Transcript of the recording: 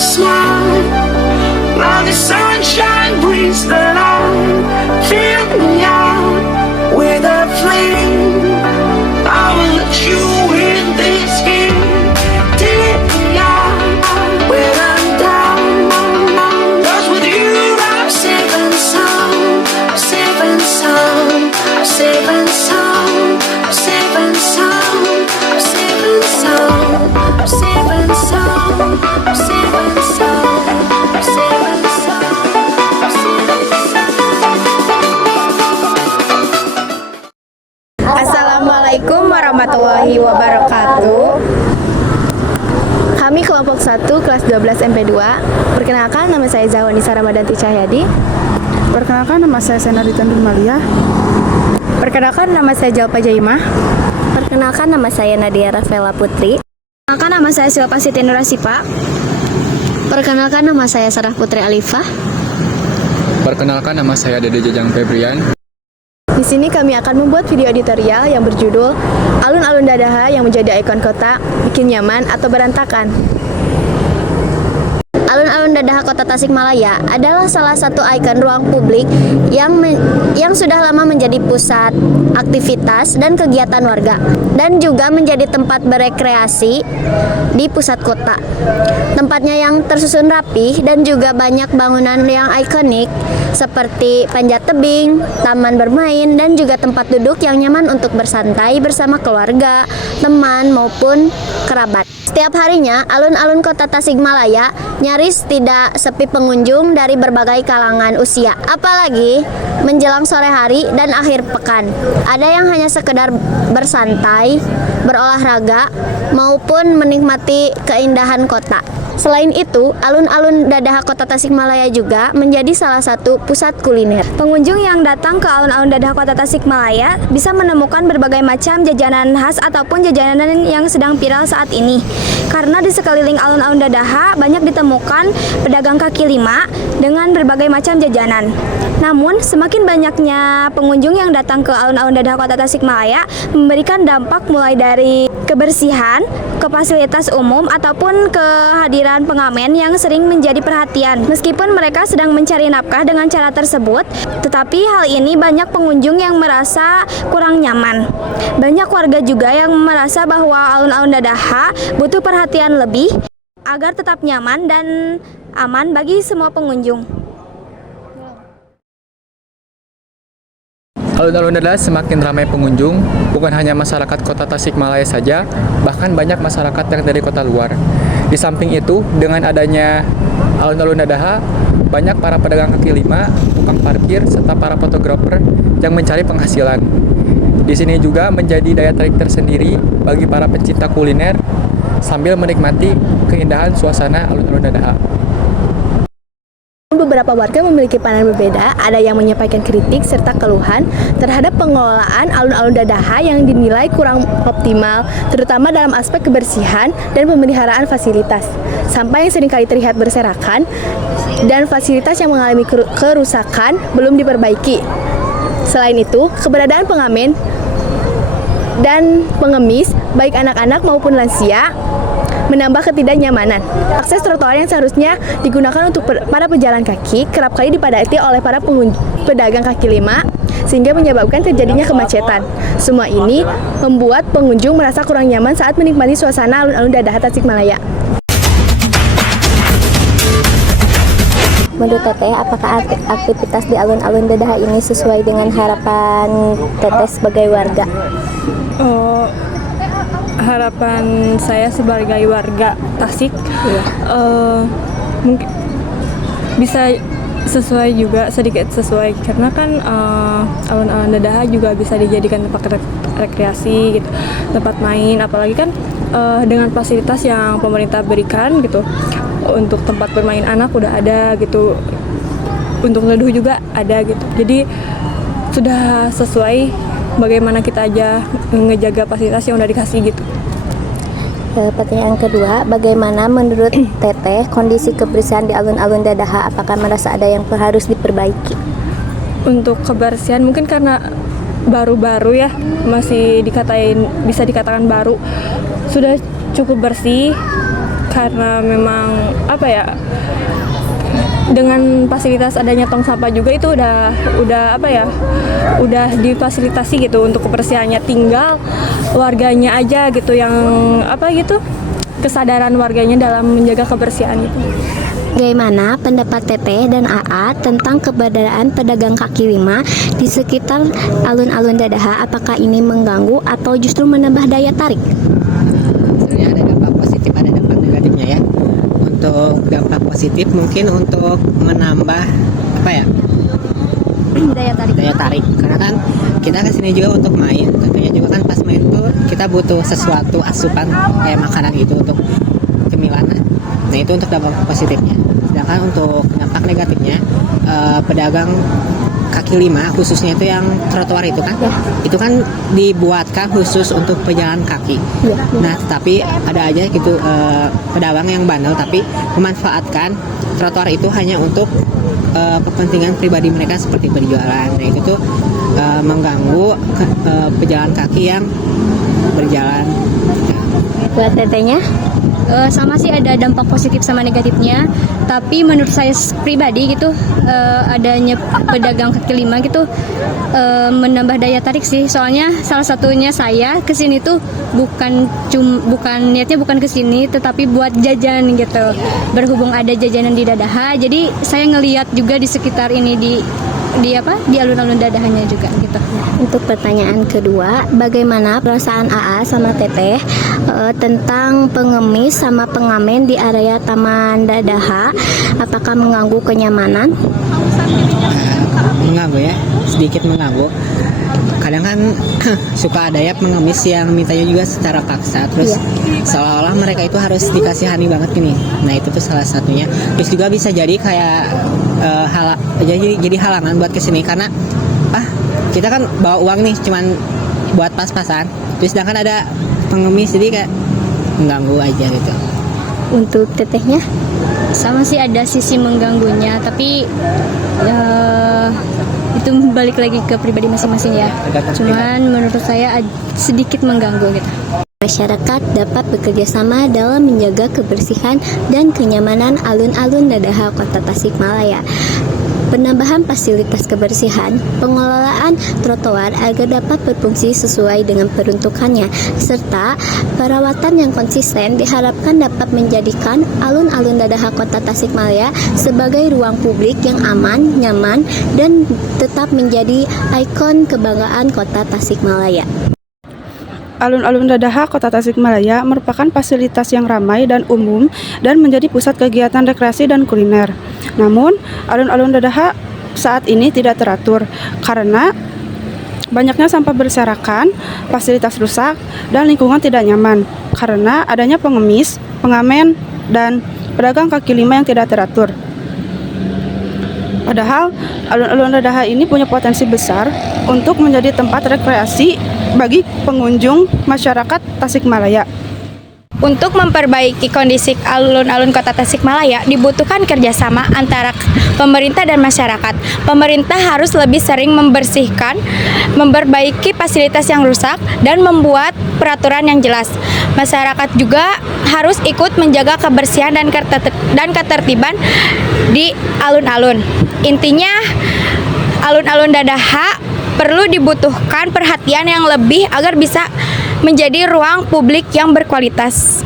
smile. Now the sunshine brings the light. Fill me out with a flame. I will let you in this game. Take me out when I'm down. 'Cause with you I'm safe and sound. I'm safe and sound. I'm safe and sound. I'm safe and sound. I'm safe and sound. I'm safe and sound. I'm safe and sound. I'm safe and sound. I'm safe and sound. Assalamualaikum warahmatullahi wabarakatuh. Kami kelompok 1 kelas 12 MP2. Perkenalkan, nama saya Zawanisa Ramadanti Cahyadi. Perkenalkan, nama saya Senari Tandun Malia. Perkenalkan, nama saya Jalpa Jaimah. Perkenalkan, nama saya Nadia Rafaela Putri. Perkenalkan, nama saya Silpa Siti Nurasipa. Perkenalkan, nama saya Sarah Putri Alifah. Perkenalkan, nama saya Dede Jajang Febrian. Di sini kami akan membuat video editorial yang berjudul Alun-alun Dadaha yang menjadi ikon kota, bikin nyaman atau berantakan. Alun-alun Dadaha Kota Tasikmalaya adalah salah satu ikon ruang publik yang sudah lama menjadi pusat aktivitas dan kegiatan warga dan juga menjadi tempat berekreasi di pusat kota. Tempatnya yang tersusun rapih dan juga banyak bangunan yang ikonik seperti panjat tebing, taman bermain, dan juga tempat duduk yang nyaman untuk bersantai bersama keluarga, teman, maupun kerabat. Setiap harinya, alun-alun kota Tasikmalaya nyaris tidak sepi pengunjung dari berbagai kalangan usia. Apalagi menjelang sore hari dan akhir pekan. Ada yang hanya sekedar bersantai, berolahraga, maupun menikmati keindahan kota. Selain itu, alun-alun Dadaha Kota Tasikmalaya juga menjadi salah satu pusat kuliner. Pengunjung yang datang ke alun-alun Dadaha Kota Tasikmalaya bisa menemukan berbagai macam jajanan khas ataupun jajanan yang sedang viral saat ini. Karena di sekeliling alun-alun Dadaha banyak ditemukan pedagang kaki lima dengan berbagai macam jajanan. Namun, semakin banyaknya pengunjung yang datang ke alun-alun Dadaha Kota Tasikmalaya memberikan dampak mulai dari kebersihan, ke fasilitas umum, ataupun kehadiran pengamen yang sering menjadi perhatian. Meskipun mereka sedang mencari nafkah dengan cara tersebut, tetapi hal ini banyak pengunjung yang merasa kurang nyaman. Banyak warga juga yang merasa bahwa alun-alun Dadaha butuh perhatian lebih agar tetap nyaman dan aman bagi semua pengunjung. Alun-alun Dadaha semakin ramai pengunjung, bukan hanya masyarakat kota Tasikmalaya saja, bahkan banyak masyarakat yang dari kota luar. Di samping itu, dengan adanya alun-alun Dadaha, banyak para pedagang kaki lima, tukang parkir, serta para fotografer yang mencari penghasilan. Di sini juga menjadi daya tarik tersendiri bagi para pencinta kuliner sambil menikmati keindahan suasana alun-alun Dadaha. Beberapa warga memiliki pandangan berbeda, ada yang menyampaikan kritik serta keluhan terhadap pengelolaan alun-alun Dadaha yang dinilai kurang optimal, terutama dalam aspek kebersihan dan pemeliharaan fasilitas. Sampah yang seringkali terlihat berserakan dan fasilitas yang mengalami kerusakan belum diperbaiki. Selain itu, keberadaan pengamen dan pengemis, baik anak-anak maupun lansia, menambah ketidaknyamanan. Akses trotoar yang seharusnya digunakan untuk para pejalan kaki kerap kali dipadati oleh para pedagang kaki lima sehingga menyebabkan terjadinya kemacetan. Semua ini membuat pengunjung merasa kurang nyaman saat menikmati suasana alun-alun Dadaha Tasikmalaya. Menurut Teteh, apakah aktivitas di alun-alun Dadaha ini sesuai dengan harapan Teteh sebagai warga? Harapan saya sebagai warga Tasik, mungkin bisa sesuai juga, sedikit sesuai, karena kan alun-alun Dadaha juga bisa dijadikan tempat rekreasi gitu, tempat main, apalagi kan dengan fasilitas yang pemerintah berikan gitu. Untuk tempat bermain anak udah ada gitu, untuk neduh juga ada gitu, jadi sudah sesuai bagaimana kita aja ngejaga fasilitas yang udah dikasih gitu. Pertanyaan kedua, bagaimana menurut Teteh kondisi kebersihan di alun-alun Dadaha? Apakah merasa ada yang harus diperbaiki? Untuk kebersihan mungkin karena baru-baru ya, masih bisa dikatakan baru, sudah cukup bersih. karena memang apa ya, dengan fasilitas adanya tong sampah juga itu udah apa ya, udah difasilitasi gitu untuk kebersihannya, tinggal warganya aja gitu yang apa gitu, kesadaran warganya dalam menjaga kebersihan itu. Bagaimana pendapat Teteh dan AA tentang keberadaan pedagang kaki lima di sekitar alun-alun Dadaha? Apakah ini mengganggu atau justru menambah daya tarik? Sebenarnya ada dampak positif, ada dampak negatifnya ya. Untuk dampak positif mungkin untuk menambah apa ya, daya tarik, karena kan kita kesini juga untuk main, tentunya juga kan pas main tuh kita butuh sesuatu asupan kayak makanan gitu untuk cemilan. Nah itu untuk dampak positifnya. Sedangkan untuk dampak negatifnya, pedagang kaki lima khususnya itu yang trotoar itu kan, itu kan dibuatkan khusus untuk pejalan kaki. Nah tapi ada aja gitu pedagang yang bandel tapi memanfaatkan trotoar itu hanya untuk kepentingan pribadi mereka seperti berjualan. Nah itu tuh mengganggu pejalan kaki yang berjalan. Buat Tetehnya? Sama sih, ada dampak positif sama negatifnya, tapi menurut saya pribadi gitu, adanya pedagang kaki lima gitu menambah daya tarik sih. Soalnya salah satunya saya kesini tuh bukan niatnya bukan kesini, tetapi buat jajan gitu. Berhubung ada jajanan di Dadaha, jadi saya ngelihat juga di sekitar ini di alun-alun Dadahanya juga gitu. Untuk pertanyaan kedua, bagaimana perasaan AA sama Teteh tentang pengemis sama pengamen di area Taman Dadaha? Apakah mengganggu kenyamanan? Mengganggu ya, sedikit mengganggu. Kadang kan suka ada ya pengemis yang mintanya juga secara paksa, terus seolah-olah mereka itu harus dikasihani banget gini. Nah itu tuh salah satunya. Terus juga bisa jadi kayak jadi halangan buat kesini karena kita kan bawa uang nih cuman buat pas-pasan, terus sedangkan ada pengemis jadi kayak mengganggu aja gitu. Untuk Tetehnya? Sama sih, ada sisi mengganggunya, tapi itu balik lagi ke pribadi masing-masing ya. Cuman menurut saya sedikit mengganggu gitu. Masyarakat dapat bekerja sama dalam menjaga kebersihan dan kenyamanan alun-alun Dadaha Kota Tasikmalaya. Penambahan fasilitas kebersihan, pengelolaan trotoar agar dapat berfungsi sesuai dengan peruntukannya, serta perawatan yang konsisten diharapkan dapat menjadikan alun-alun Dadaha Kota Tasikmalaya sebagai ruang publik yang aman, nyaman, dan tetap menjadi ikon kebanggaan Kota Tasikmalaya. Alun-alun Dadaha Kota Tasikmalaya merupakan fasilitas yang ramai dan umum dan menjadi pusat kegiatan rekreasi dan kuliner. Namun, alun-alun Dadaha saat ini tidak teratur karena banyaknya sampah berserakan, fasilitas rusak, dan lingkungan tidak nyaman karena adanya pengemis, pengamen, dan pedagang kaki lima yang tidak teratur. Padahal, alun-alun Dadaha ini punya potensi besar untuk menjadi tempat rekreasi bagi pengunjung masyarakat Tasikmalaya. Untuk memperbaiki kondisi alun-alun Kota Tasikmalaya dibutuhkan kerjasama antara pemerintah dan masyarakat. Pemerintah harus lebih sering membersihkan, memperbaiki fasilitas yang rusak, dan membuat peraturan yang jelas. Masyarakat juga harus ikut menjaga kebersihan dan ketertiban di alun-alun. Intinya, alun-alun Dadaha perlu dibutuhkan perhatian yang lebih agar bisa menjadi ruang publik yang berkualitas.